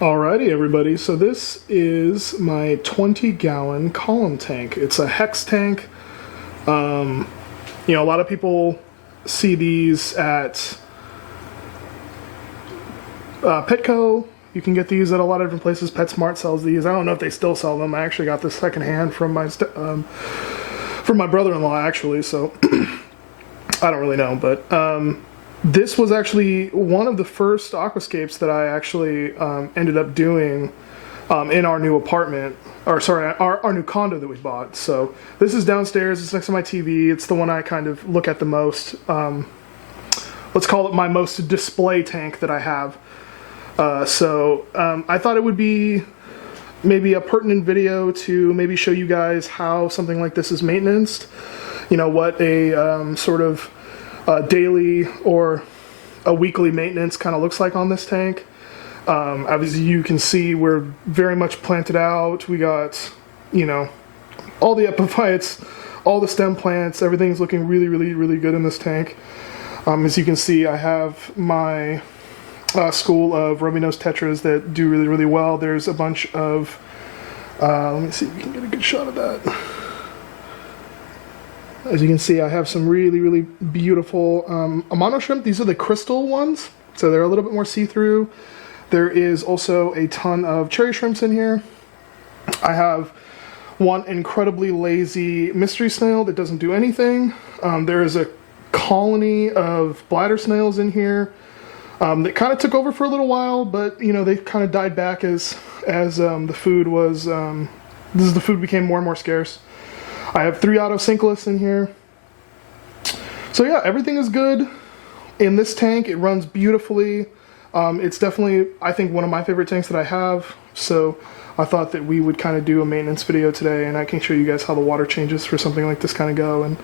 Alrighty, everybody. So this is my 20-gallon column tank. It's a hex tank. A lot of people see these at Petco. You can get these at a lot of different places. PetSmart sells these. I don't know if they still sell them. I actually got this secondhand from my brother-in-law, actually. So I don't really know, but this was actually one of the first aquascapes that I actually ended up doing in our new apartment, or sorry, our new condo that we bought. So this is downstairs. It's next to my TV. It's the one I kind of look at the most. Let's call it my most display tank that I have. I thought it would be maybe a pertinent video to maybe show you guys how something like this is maintained. You know, what a sort of daily or a weekly maintenance kind of looks like on this tank. As you can see, we're very much planted out. We got, all the epiphytes, all the stem plants, everything's looking really, really, really good in this tank. As you can see, I have my school of ruby nose tetras that do really, really well. There's a bunch of, let me see if we can get a good shot of that. As you can see, I have some really, really beautiful Amano shrimp. These are the crystal ones, so they're a little bit more see-through. There is also a ton of cherry shrimps in here. I have one incredibly lazy mystery snail that doesn't do anything. There is a colony of bladder snails in here that kind of took over for a little while, but they kind of died back as the food was. The food became more and more scarce. I have 3 autosynclists in here. So yeah, everything is good in this tank. It runs beautifully. It's definitely, I think, one of my favorite tanks that I have. So I thought that we would kind of do a maintenance video today, and I can show you guys how the water changes for something like this kind of go,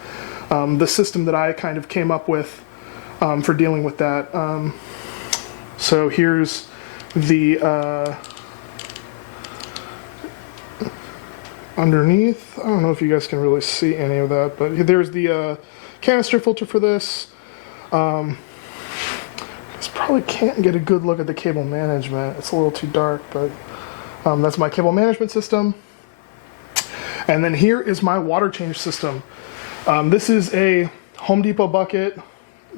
and the system that I kind of came up with for dealing with that. So here's the underneath. I don't know if you guys can really see any of that, but there's the canister filter for this. Just probably can't get a good look at the cable management. It's a little too dark, but that's my cable management system. And then here is my water change system. This is a Home Depot bucket.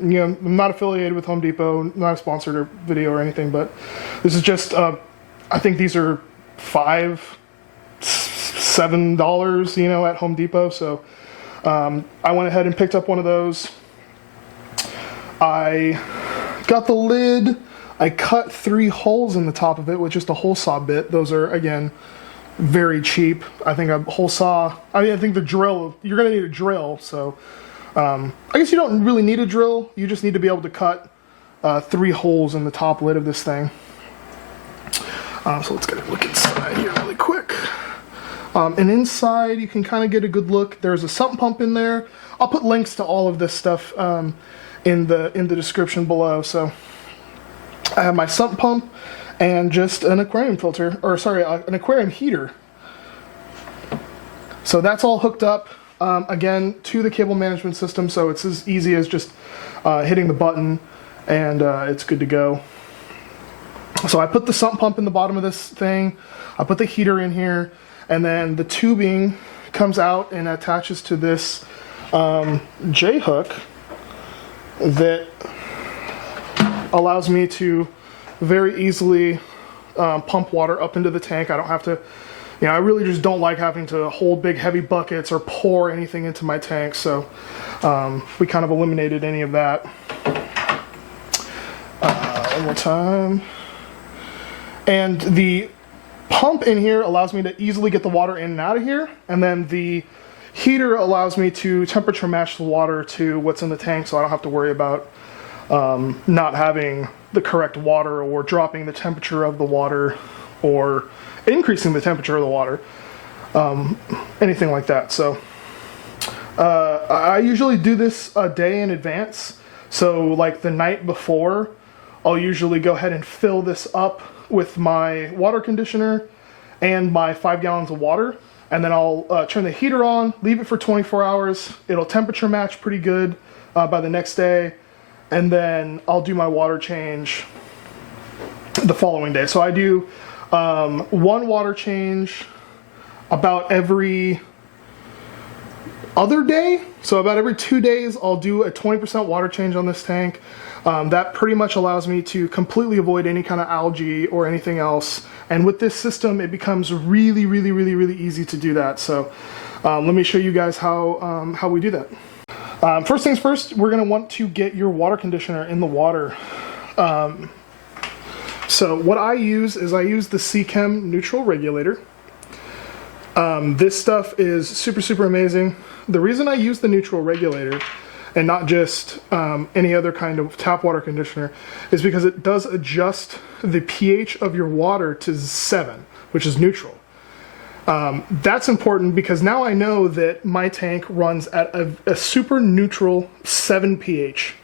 I'm not affiliated with Home Depot, not a sponsored video or anything, but this is just, I think these are $7, at Home Depot. So I went ahead and picked up one of those. I got the lid. I cut 3 holes in the top of it with just a hole saw bit. Those are, again, very cheap. I think a hole saw, I think the drill, you're going to need a drill. So I guess you don't really need a drill. You just need to be able to cut 3 holes in the top lid of this thing. So let's get a look inside here really quick. And inside, you can kind of get a good look. There's a sump pump in there. I'll put links to all of this stuff in the description below. So I have my sump pump and just an aquarium filter, or sorry, an aquarium heater. So that's all hooked up, again, to the cable management system. So it's as easy as just hitting the button, and it's good to go. So I put the sump pump in the bottom of this thing. I put the heater in here. And then the tubing comes out and attaches to this J-hook that allows me to very easily pump water up into the tank. I don't have to, I really just don't like having to hold big heavy buckets or pour anything into my tank. So we kind of eliminated any of that. One more time. And the pump in here allows me to easily get the water in and out of here, and then the heater allows me to temperature match the water to what's in the tank, so I don't have to worry about not having the correct water or dropping the temperature of the water or increasing the temperature of the water, anything like that. So I usually do this a day in advance. So like the night before, I'll usually go ahead and fill this up with my water conditioner and my 5 gallons of water, and then I'll turn the heater on, leave it for 24 hours. It'll temperature match pretty good by the next day, and then I'll do my water change the following day. So I do one water change about every other day. So about every 2 days, I'll do a 20% water change on this tank. That pretty much allows me to completely avoid any kind of algae or anything else. And with this system, it becomes really easy to do that. So let me show you guys how we do that. First things first, we're going to want to get your water conditioner in the water. So what I use is I use the Seachem neutral regulator. This stuff is super amazing. The reason I use the neutral regulator and not just any other kind of tap water conditioner is because it does adjust the pH of your water to 7, which is neutral. That's important because now I know that my tank runs at a super neutral 7 pH.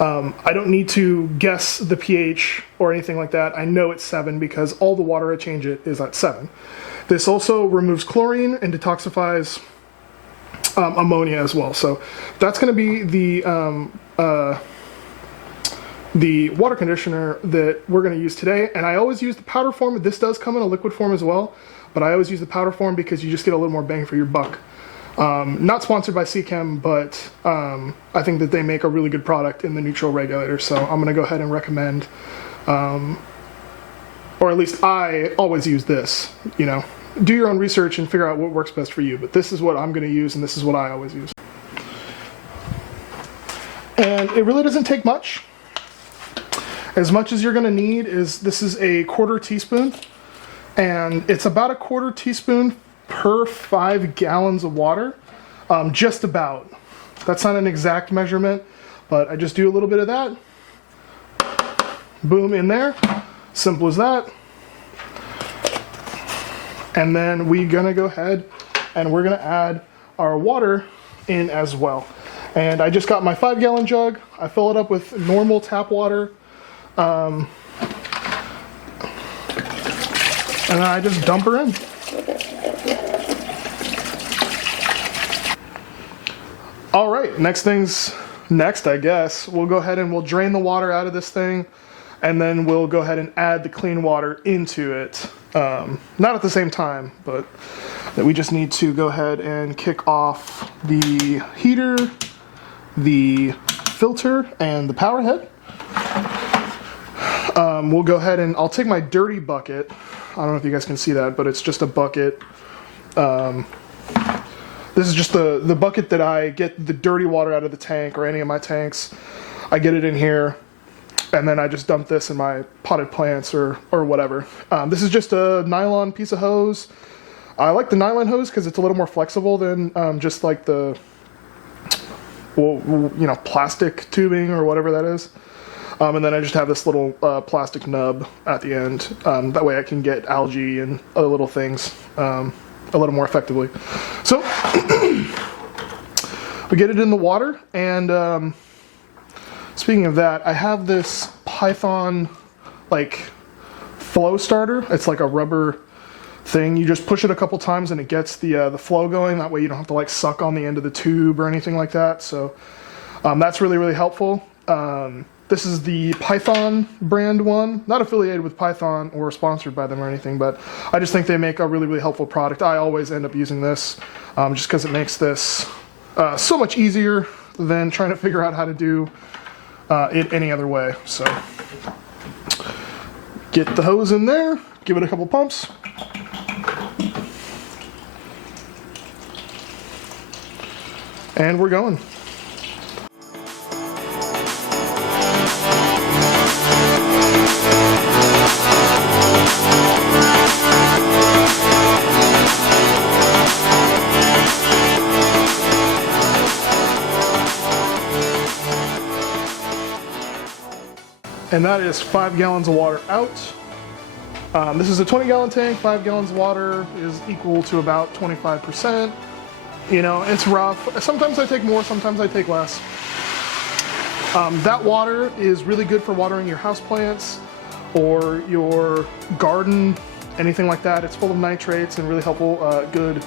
I don't need to guess the pH or anything like that. I know it's 7 because all the water I change it is at 7. This also removes chlorine and detoxifies ammonia as well. So that's going to be the water conditioner that we're going to use today. And I always use the powder form. This does come in a liquid form as well, but I always use the powder form because you just get a little more bang for your buck. Not sponsored by Seachem, but I think that they make a really good product in the neutral regulator. So I'm going to go ahead and recommend, or at least I always use this. You know, do your own research and figure out what works best for you. But this is what I'm going to use, and this is what I always use. And it really doesn't take much. As much as you're going to need is, this is a 1/4 teaspoon, and it's about a 1/4 teaspoon per 5 gallons of water, just about. That's not an exact measurement, but I just do a little bit of that. Boom, in there. Simple as that. And then we're gonna go ahead and we're gonna add our water in as well. And I just got my 5-gallon jug. I fill it up with normal tap water. And then I just dump her in. All right, next, I guess, we'll go ahead and we'll drain the water out of this thing, and then we'll go ahead and add the clean water into it. Not at the same time, but that we just need to go ahead and kick off the heater, the filter, and the power head. We'll go ahead and I'll take my dirty bucket. I don't know if you guys can see that, but it's just a bucket. This is just the bucket that I get the dirty water out of the tank or any of my tanks. I get it in here, and then I just dump this in my potted plants or whatever. This is just a nylon piece of hose. I like the nylon hose because it's a little more flexible than just like the, well, you know, plastic tubing or whatever that is. And then I just have this little plastic nub at the end. That way I can get algae and other little things a little more effectively. So we get it in the water, and speaking of that, I have this Python like flow starter. It's like a rubber thing. You just push it a couple times and it gets the flow going. That way you don't have to like suck on the end of the tube or anything like that. So that's really helpful. This is the Python brand one. Not affiliated with Python or sponsored by them or anything, but I just think they make a really helpful product. I always end up using this just because it makes this so much easier than trying to figure out how to do it any other way. So get the hose in there, give it a couple pumps. And we're going. And that is 5 gallons of water out. This is a 20-gallon tank. 5 gallons of water is equal to about 25%. You know, it's rough. Sometimes I take more, sometimes I take less. That water is really good for watering your houseplants or your garden, anything like that. It's full of nitrates and really helpful, good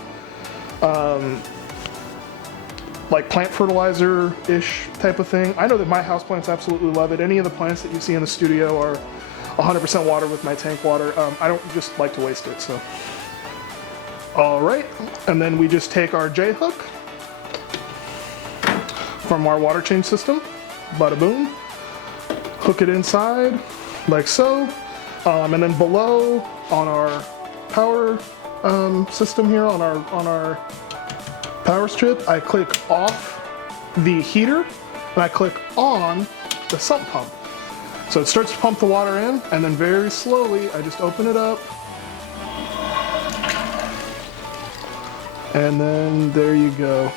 like plant fertilizer-ish type of thing. I know that my houseplants absolutely love it. Any of the plants that you see in the studio 100% water with my tank water. I don't just like to waste it, so. All right, and then we just take our J-hook from our water change system, bada boom, hook it inside like so, and then below on our power system here, on our power strip, I click off the heater and I click on the sump pump. So it starts to pump the water in, and then very slowly I just open it up, and then there you go.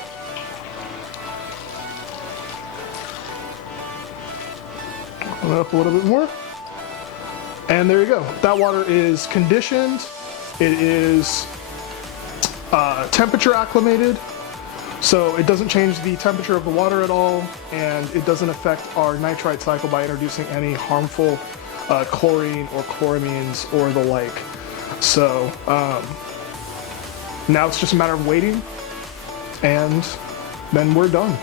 Open it up a little bit more, and there you go. That water is conditioned. It is temperature acclimated, so it doesn't change the temperature of the water at all, and it doesn't affect our nitrite cycle by introducing any harmful chlorine or chloramines or the like. So now it's just a matter of waiting, and then we're done.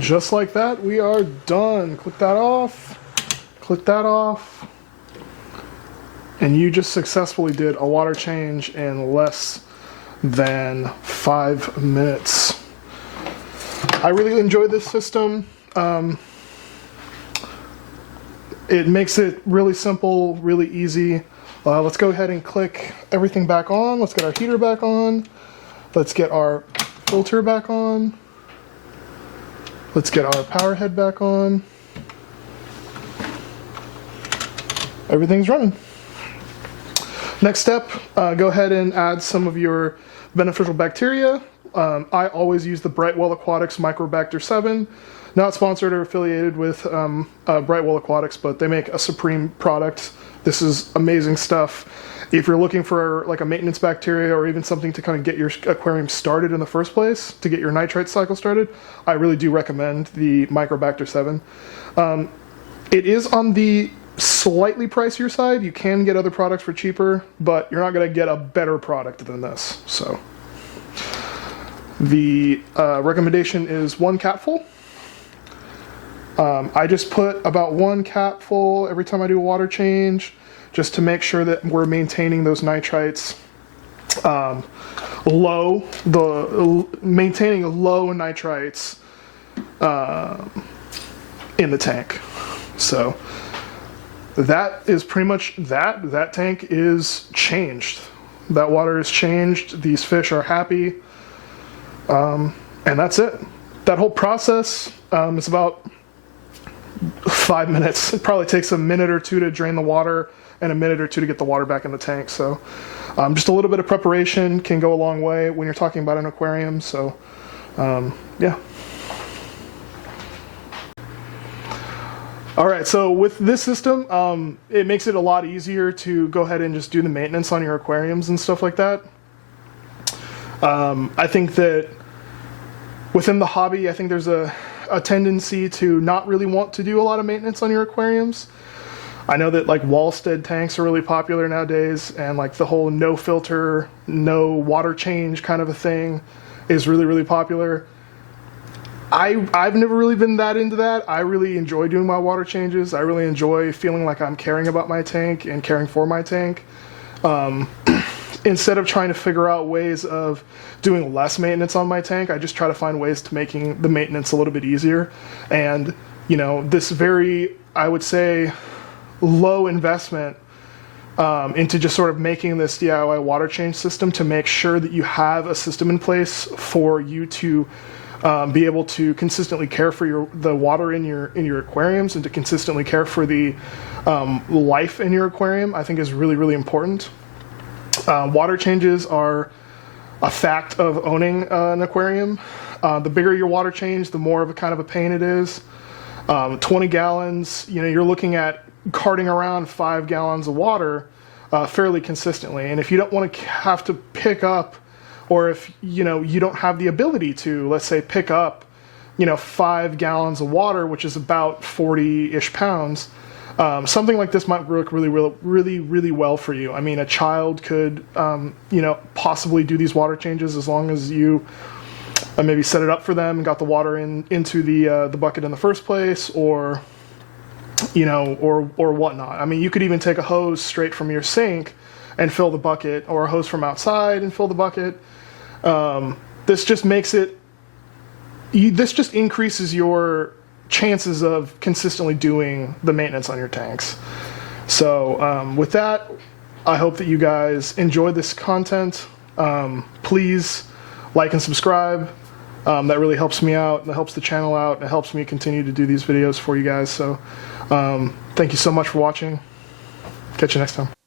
Just like that, we are done. Click that off, and you just successfully did a water change in less than 5 minutes. I really enjoy this system. It makes it really simple, really easy. Let's go ahead and click everything back on. Let's get our heater back on. Let's get our filter back on. Let's get our power head back on. Everything's running. Next step, go ahead and add some of your beneficial bacteria. I always use the Brightwell Aquatics Microbacter 7. Not sponsored or affiliated with Brightwell Aquatics, but they make a supreme product. This is amazing stuff. If you're looking for like a maintenance bacteria or even something to kind of get your aquarium started in the first place, to get your nitrite cycle started, I really do recommend the Microbacter 7. It is on the slightly pricier side. You can get other products for cheaper, but you're not going to get a better product than this. So the recommendation is 1 capful. I just put about 1 capful every time I do a water change, just to make sure that we're maintaining those nitrites low, maintaining low nitrites in the tank. So that is pretty much that. That tank is changed. That water is changed. These fish are happy. And that's it. That whole process is about 5 minutes. It probably takes a minute or two to drain the water and a minute or two to get the water back in the tank. So just a little bit of preparation can go a long way when you're talking about an aquarium. So yeah. All right, so with this system, it makes it a lot easier to go ahead and just do the maintenance on your aquariums and stuff like that. I think that within the hobby, I think there's a tendency to not really want to do a lot of maintenance on your aquariums. I know that like Wallstead tanks are really popular nowadays, and like the whole no filter, no water change kind of a thing is really, really popular. I've never really been that into that. I really enjoy doing my water changes. I really enjoy feeling like I'm caring about my tank and caring for my tank. Instead of trying to figure out ways of doing less maintenance on my tank, I just try to find ways to making the maintenance a little bit easier. And, you know, this very, I would say, low investment into just sort of making this DIY water change system to make sure that you have a system in place for you to be able to consistently care for the water in your aquariums and to consistently care for the life in your aquarium, I think is really, really important. Water changes are a fact of owning an aquarium. The bigger your water change, the more of a kind of a pain it is. 20 gallons, you know, you're looking at carting around 5 gallons of water fairly consistently. And if you don't want to have to pick up, or if you know you don't have the ability to, let's say, pick up 5 gallons of water, which is about 40-ish pounds, something like this might work really well for you. I mean, a child could, possibly do these water changes as long as you maybe set it up for them and got the water into the bucket in the first place, or whatnot. I mean, you could even take a hose straight from your sink and fill the bucket, or a hose from outside and fill the bucket. This just makes it. This just increases your chances of consistently doing the maintenance on your tanks. So with that, I hope that you guys enjoy this content. Please like and subscribe. That really helps me out, that helps the channel out, and it helps me continue to do these videos for you guys. So thank you so much for watching. Catch you next time.